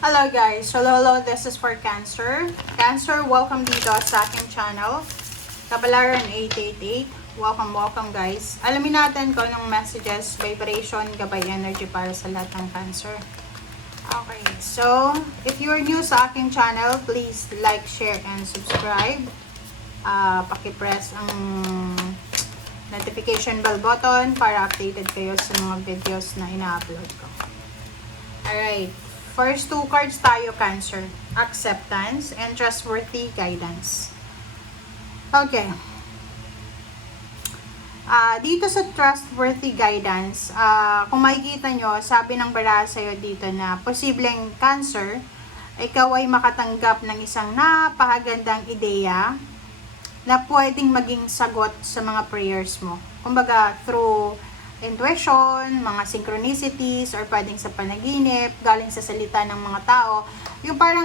Hello guys, hello, this is for Cancer. Cancer, welcome dito sa aking channel. Kapalaran 888, welcome guys. Alamin natin kung anong messages, vibration, gabay energy para sa lahat ng Cancer. Okay, so if you are new sa aking channel, please like, share, and subscribe. Paki-press ang notification bell button para updated kayo sa mga videos na ina-upload ko. Alright. First two cards tayo, Cancer. Acceptance and trustworthy guidance. Okay. Dito sa trustworthy guidance, kung makikita nyo, sabi ng baraha sa'yo dito na posibleng Cancer, ikaw ay makatanggap ng isang napakagandang ideya na pwedeng maging sagot sa mga prayers mo. Kumbaga, through intuition, mga synchronicities, or pwedeng sa panaginip, galing sa salita ng mga tao, yung parang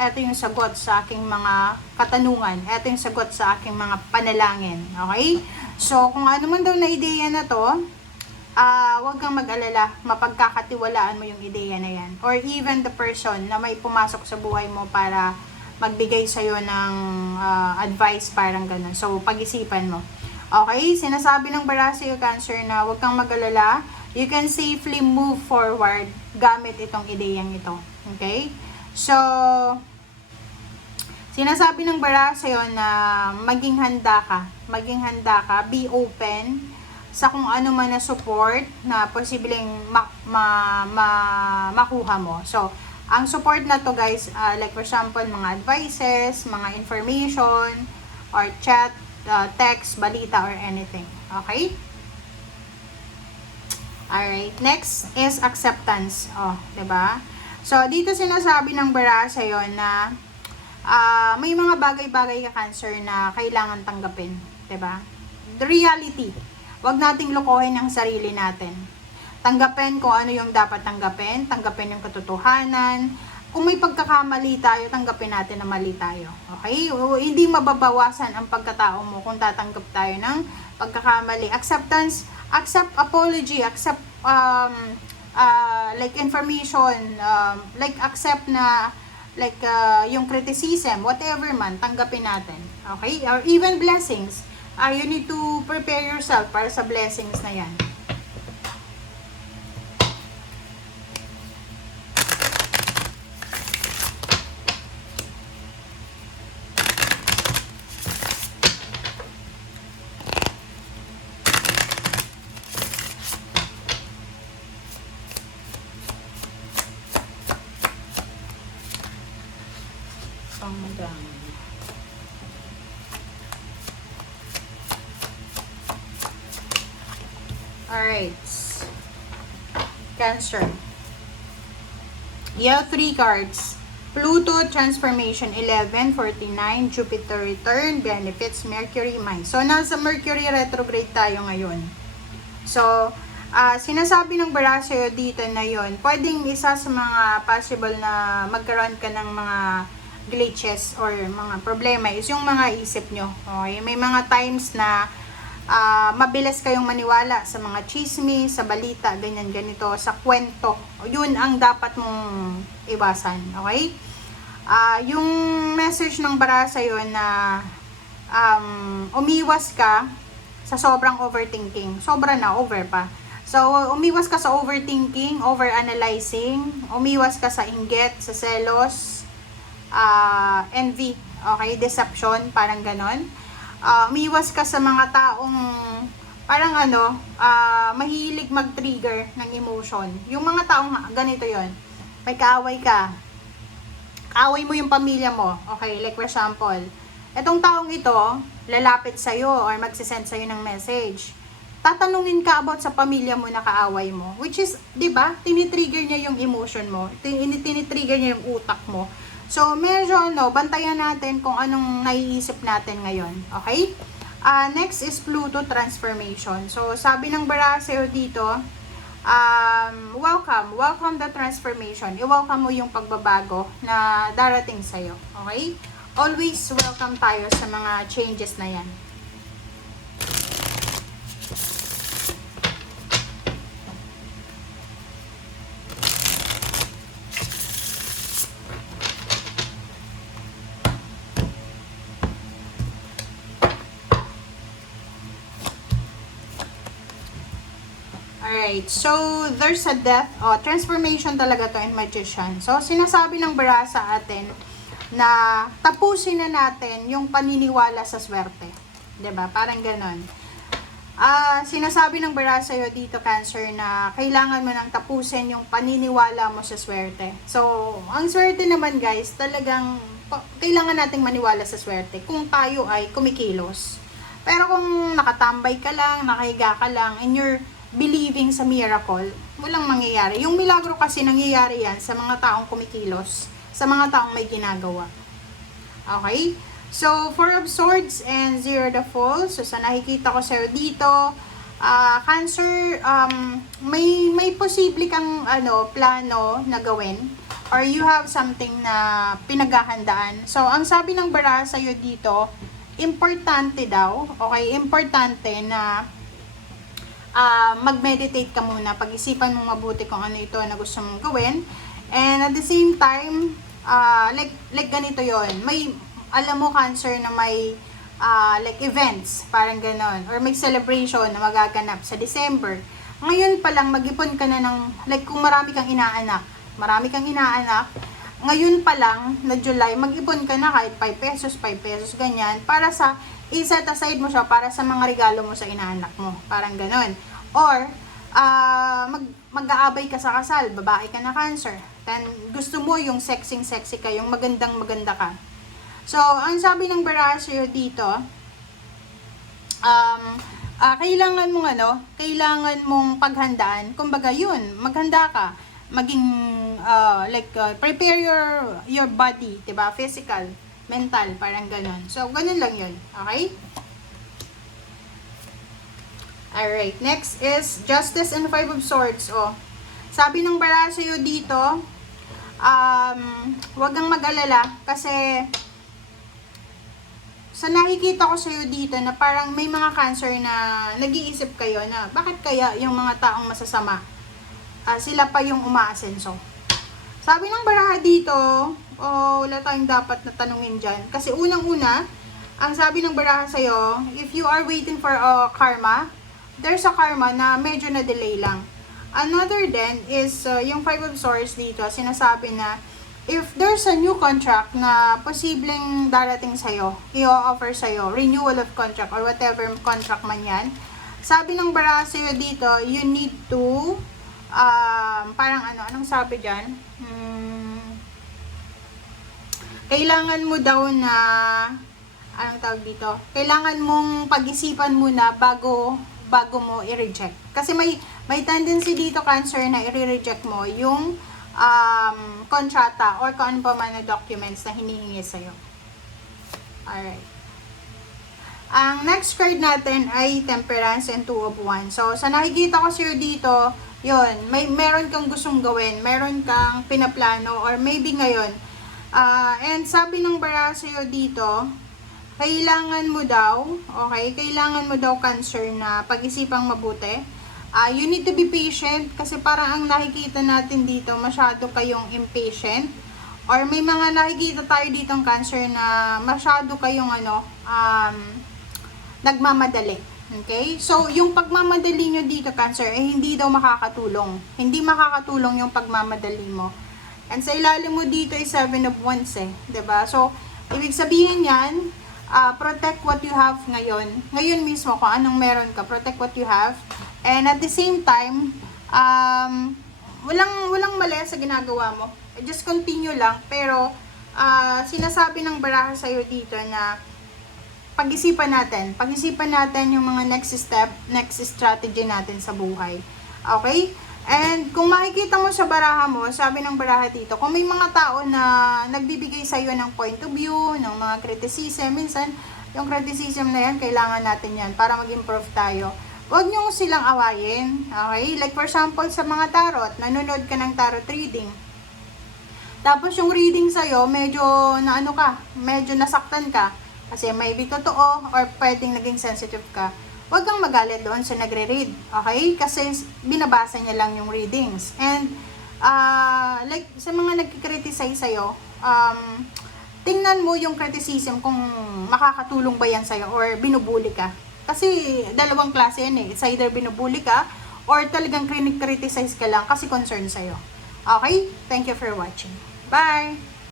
eto yung sagot sa aking mga katanungan, eto yung sagot sa aking mga panalangin, okay? So, kung ano man daw na ideya na to, huwag kang mag-alala, mapagkakatiwalaan mo yung ideya na yan. Or even the person na may pumasok sa buhay mo para magbigay sa'yo ng advice, parang ganun. So, pag-isipan mo. Okay, sinasabi ng baraha sa'yo, Cancer, na huwag kang mag-alala. You can safely move forward gamit itong ideyang ito. Okay? So, sinasabi ng baraha sa'yo na maging handa ka. Maging handa ka. Be open sa kung ano man na support na posibleng makuha mo. So, ang support na to guys, like for example, mga advices, mga information, or chat, text, balita, or anything. Okay? Alright. Next is acceptance. Diba? So, dito sinasabi ng baraha sa'yo na may mga bagay-bagay ka, Cancer, na kailangan tanggapin. Diba? The reality. Huwag nating lokohin ang sarili natin. Tanggapin kung ano yung dapat tanggapin. Tanggapin yung katotohanan. Kung may pagkakamali tayo, tanggapin natin na mali tayo. Okay? Hindi mababawasan ang pagkatao mo kung tatanggap tayo ng pagkakamali. Acceptance, accept apology, accept like information, like accept na like yung criticism, whatever man, tanggapin natin. Okay? Or even blessings. You need to prepare yourself para sa blessings na yan. Alright. Cancer. You have 3 cards. Pluto, Transformation 1149, Jupiter Return, Benefits, Mercury, Mind. So, nasa Mercury retrograde tayo ngayon. So, sinasabi ng baraha sa'yo dito na yon, pwedeng isa sa mga possible na magkaroon ka ng mga glitches or mga problema is yung mga isip nyo. Okay? May mga times na mabilis kayong maniwala sa mga chismis, sa balita, ganyan, ganito, sa kwento. Yun ang dapat mong iwasan. Okay? Yung message ng baraha sa'yo na umiwas ka sa sobrang overthinking. Sobra na, over pa. So, umiwas ka sa overthinking, overanalyzing, umiwas ka sa inggit, sa selos, envy, okay, deception, parang ganon. Umiwas ka sa mga taong parang mahilig mag-trigger ng emotion. Yung mga taong ganito yon, may kaaway ka, kaaway mo yung pamilya mo, okay, like for example, etong taong ito, lalapit sa'yo or magsisend sa'yo ng message. Tatanungin ka about sa pamilya mo na kaaway mo. Which is, di ba, tinitrigger niya yung emotion mo. Tinitrigger niya yung utak mo. So, medyo, bantayan natin kung anong naiisip natin ngayon. Okay? Next is Pluto Transformation. So, sabi ng baraha sa'yo dito, welcome the transformation. I-welcome mo yung pagbabago na darating sa'yo. Okay? Always welcome tayo sa mga changes na yan. Alright, so there's a death, transformation talaga to in Magician. So sinasabi ng bara sa atin na tapusin na natin yung paniniwala sa swerte. 'Di ba? Parang ganon. Sinasabi ng bara sa'yo dito, Cancer, na kailangan mo nang tapusin yung paniniwala mo sa swerte. So, ang swerte naman guys, talagang kailangan nating maniwala sa swerte kung tayo ay kumikilos. Pero kung nakatambay ka lang, nakahiga ka lang, and you're believing sa miracle, walang mangyayari. Yung milagro kasi nangyayari yan sa mga taong kumikilos, sa mga taong may ginagawa. Okay? So, 4 of Swords and 0 the Fool. So, sa nakikita ko sa'yo dito, Cancer, may posible kang plano na gawin, or you have something na pinaghahandaan. So, ang sabi ng bara sa'yo dito, importante daw, okay, importante na mag-meditate ka muna, pag-isipan mong mabuti kung ano ito na gusto mong gawin. And at the same time, like ganito yon, may, alam mo Cancer, na may like events, parang ganon, or may celebration na magaganap sa December. Ngayon pa lang, mag-ipon ka na ng, like kung marami kang inaanak, ngayon pa lang na July, mag-ipon ka na kahit 5 pesos, ganyan, para sa, i-set aside mo siya para sa mga regalo mo sa inaanak mo, parang ganon. Or, mag-aabay ka sa kasal, babae ka na Cancer, then gusto mo yung sexy ka, yung maganda ka. So, ang sabi ng bara sa'yo dito, kailangan mong paghandaan, kumbaga yun, maghanda ka, maging, prepare your body, diba, physical, mental, parang ganon. So, ganon lang yun, okay? Alright, next is Justice and 5 of Swords. Sabi ng bara sa'yo dito, wag kang mag-alala, kasi, sa nakikita ko sa'yo dito na parang may mga Cancer na nag-iisip kayo na bakit kaya yung mga taong masasama, sila pa yung umaasenso. Sabi ng baraha dito, wala tayong dapat na tanungin dyan. Kasi unang-una, ang sabi ng baraha sa'yo, if you are waiting for a karma, there's a karma na medyo na-delay lang. Another then is, yung 5 of Swords dito, sinasabi na, if there's a new contract na posibleng darating sa'yo, i-offer sa'yo, renewal of contract or whatever contract man yan, sabi ng bara sa'yo dito, you need to, parang anong sabi dyan? Kailangan mo daw na, anong tawag dito? Kailangan mong pag-isipan muna bago mo i-reject. Kasi may tendency dito, Cancer, na i-reject mo yung kontrata or kung ano pa man na documents na hinihingi sa'yo. Alright. Ang next card natin ay Temperance and 2 of Wands. So, sa nakikita ko sa'yo dito, yun, meron kang gustong gawin, meron kang pinaplano, or maybe ngayon. And sabi ng bara sa'yo dito, kailangan mo daw, Cancer, na pag-isipang mabuti. You need to be patient kasi parang ang nakikita natin dito, masyado kayong impatient. Or may mga nakikita tayo ditong Cancer na masyado kayong nagmamadali. Okay? So, yung pagmamadali nyo dito, Cancer, hindi daw makakatulong. Hindi makakatulong yung pagmamadali mo. And sa ilalim mo dito is 7 of Wands diba? So, ibig sabihin yan, protect what you have ngayon. Ngayon mismo, kung anong meron ka, protect what you have. And at the same time, walang mali sa ginagawa mo. Just continue lang. Pero, sinasabi ng baraha sa'yo dito na pag-isipan natin yung mga next step, next strategy natin sa buhay. Okay? And kung makikita mo sa baraha mo, sabi ng baraha dito, kung may mga tao na nagbibigay sa'yo ng point of view, ng mga criticism, minsan, yung criticism na yan, kailangan natin yan para mag-improve tayo. Huwag nyo silang awayin, okay? Like for example, sa mga tarot, nanonood ka ng tarot reading. Tapos yung reading sa'yo, medyo medyo nasaktan ka. Kasi maybe totoo or pwedeng naging sensitive ka. Huwag kang magalit doon sa nagre-read, okay? Kasi binabasa niya lang yung readings. And, like sa mga nagkikriticize sa'yo, tingnan mo yung criticism kung makakatulong ba yan sa'yo or binubuli ka. Kasi dalawang klase yan It's either binubuli ka or talagang criticize ka lang kasi concern sa'yo. Okay? Thank you for watching. Bye!